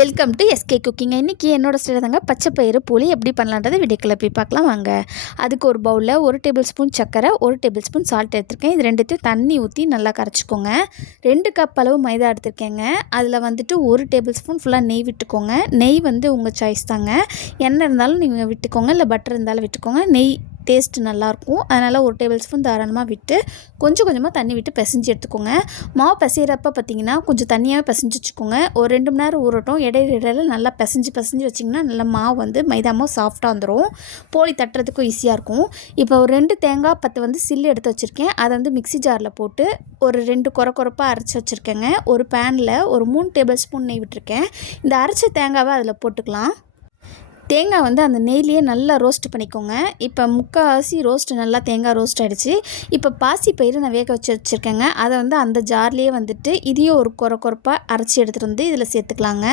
Welcome to SK cooking. இன்றைக்கி என்னோட ஸ்டைலில் தாங்க பச்சை பயிறு போலி எப்படி பண்ணலான்றதை வீடியோக்குள்ள போய் பார்க்கலாம் வாங்க. அதுக்கு ஒரு பவுலில் 1 டேபிள் ஸ்பூன் சர்க்கரை, 1 டேபிள் ஸ்பூன் சால்ட் எடுத்திருக்கேன். இது ரெண்டுத்தையும் தண்ணி ஊற்றி நல்லா கரைச்சிக்கோங்க. 2 கப் அளவு மைதா எடுத்திருக்கேங்க. அதில் வந்துட்டு 1 டேபிள் ஸ்பூன் ஃபுல்லாக நெய் விட்டுக்கோங்க. நெய் வந்து உங்கள் சாய்ஸ் தாங்க. எண்ணெய் இருந்தாலும் நீங்கள் விட்டுக்கோங்க, இல்லை பட்டர் இருந்தாலும் விட்டுக்கோங்க. நெய் டேஸ்ட்டு நல்லாயிருக்கும். அதனால் 1 டேபிள் ஸ்பூன் தாராளமாக விட்டு கொஞ்சம் கொஞ்சமாக தண்ணி விட்டு பிசைஞ்சு எடுத்துக்கோங்க. மாவு பிசைகிறப்ப பார்த்திங்கன்னா கொஞ்சம் தண்ணியாகவே பிசைஞ்சு வச்சுக்கோங்க. ஒரு 2 மணி நேரம் ஊறட்டும். இடையில நல்லா பிசைஞ்சு வச்சிங்கன்னா நல்லா மாவு வந்து மைதா மாவு சாஃப்டாக வந்துடும். போலி தட்டுறதுக்கும் ஈஸியாக இருக்கும். இப்போ ஒரு 2 தேங்காய் பத்து வந்து சில்லு எடுத்து வச்சுருக்கேன். அதை வந்து மிக்ஸி ஜாரில் போட்டு ஒரு 2 கொரப்பாக அரைச்சி வச்சுருக்கேங்க. ஒரு பேனில் ஒரு 3 டேபிள் ஸ்பூன் நெய் விட்டுருக்கேன். இந்த அரைச்ச தேங்காவை அதில் போட்டுக்கலாம். தேங்காய் வந்து அந்த நெய்லேயே நல்லா ரோஸ்ட் பண்ணிக்கோங்க. இப்போ முக்கால்வாசி நல்லா தேங்காய் ரோஸ்ட் ஆகிடுச்சு. இப்போ பாசி பயிறு நான் வேக வச்சுருக்கேங்க. அதை வந்து அந்த ஜார்லேயே வந்துட்டு இதையும் ஒரு கொரப்பாக அரைச்சி எடுத்துகிட்டு வந்து இதில் சேர்த்துக்கலாங்க.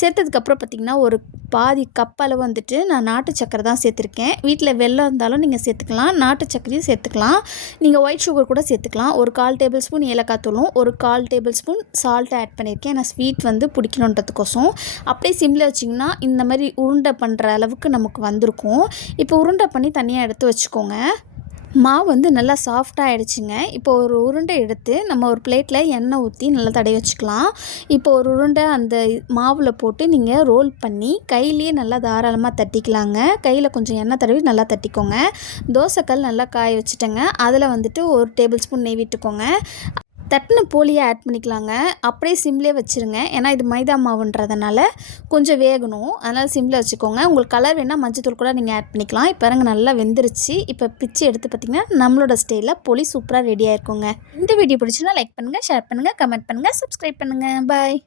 சேர்த்ததுக்கப்புறம் பார்த்திங்கன்னா ஒரு பாதி கப் அளவு வந்துட்டு நான் நாட்டு சக்கரை தான் சேர்த்துருக்கேன். வீட்டில் வெல்லம் இருந்தாலும் நீங்கள் சேர்த்துக்கலாம், நாட்டு சக்கரையும் சேர்த்துக்கலாம், நீங்கள் ஒயிட் சுகர் கூட சேர்த்துக்கலாம். ஒரு 1/4 டேபிள் ஸ்பூன் ஏலக்காய் தூளும் ஒரு 1/4 டேபிள் ஸ்பூன் சால்ட்டை ஆட் பண்ணியிருக்கேன். நான் ஸ்வீட் வந்து பிடிக்கணுன்றதுக்கோசம். அப்படியே சிம்மில் வச்சிங்கன்னா இந்த மாதிரி உருண்டை பண்ணுற அளவுக்கு நமக்கு வந்திருக்கும். இப்போ உருண்டை பண்ணி தனியாக எடுத்து வச்சுக்கோங்க. மாவு வந்து நல்லா சாஃப்டாக ஆகிடுச்சுங்க. இப்போ ஒரு உருண்டை எடுத்து நம்ம ஒரு பிளேட்டில் எண்ணெய் ஊற்றி நல்லா தடவி வச்சுக்கலாம். இப்போ ஒரு உருண்டை அந்த மாவில் போட்டு நீங்கள் ரோல் பண்ணி கையிலேயே நல்லா தாராளமாக தட்டிக்கலாங்க. கையில் கொஞ்சம் எண்ணெய் தடவி நல்லா தட்டிக்கோங்க. தோசைக்கல் நல்லா காய வச்சுட்டேங்க. அதில் வந்துட்டு 1 டேபிள் ஸ்பூன் நெய் விட்டுக்கோங்க. தட்டின போலியை ஆட் பண்ணிக்கலாங்க. அப்படியே சிம்லேயே வச்சுருங்க. ஏன்னா இது மைதா மாவுன்றதுனால கொஞ்சம் வேகணும். அதனால் சிம்மில் வச்சுக்கோங்க. உங்களுக்கு கலர் வேணால் மஞ்சத்தூள் கூட நீங்கள் ஆட் பண்ணிக்கலாம். இப்போ பாருங்க நல்லா வெந்துருச்சு. இப்போ பிச்சு எடுத்து பார்த்திங்கன்னா நம்மளோட ஸ்டைலில் போலி சூப்பராக ரெடியாக இருக்குங்க. இந்த வீடியோ பிடிச்சுன்னா லைக் பண்ணுங்கள், ஷேர் பண்ணுங்கள், கமெண்ட் பண்ணுங்கள், சப்ஸ்கிரைப் பண்ணுங்கள். பாய்.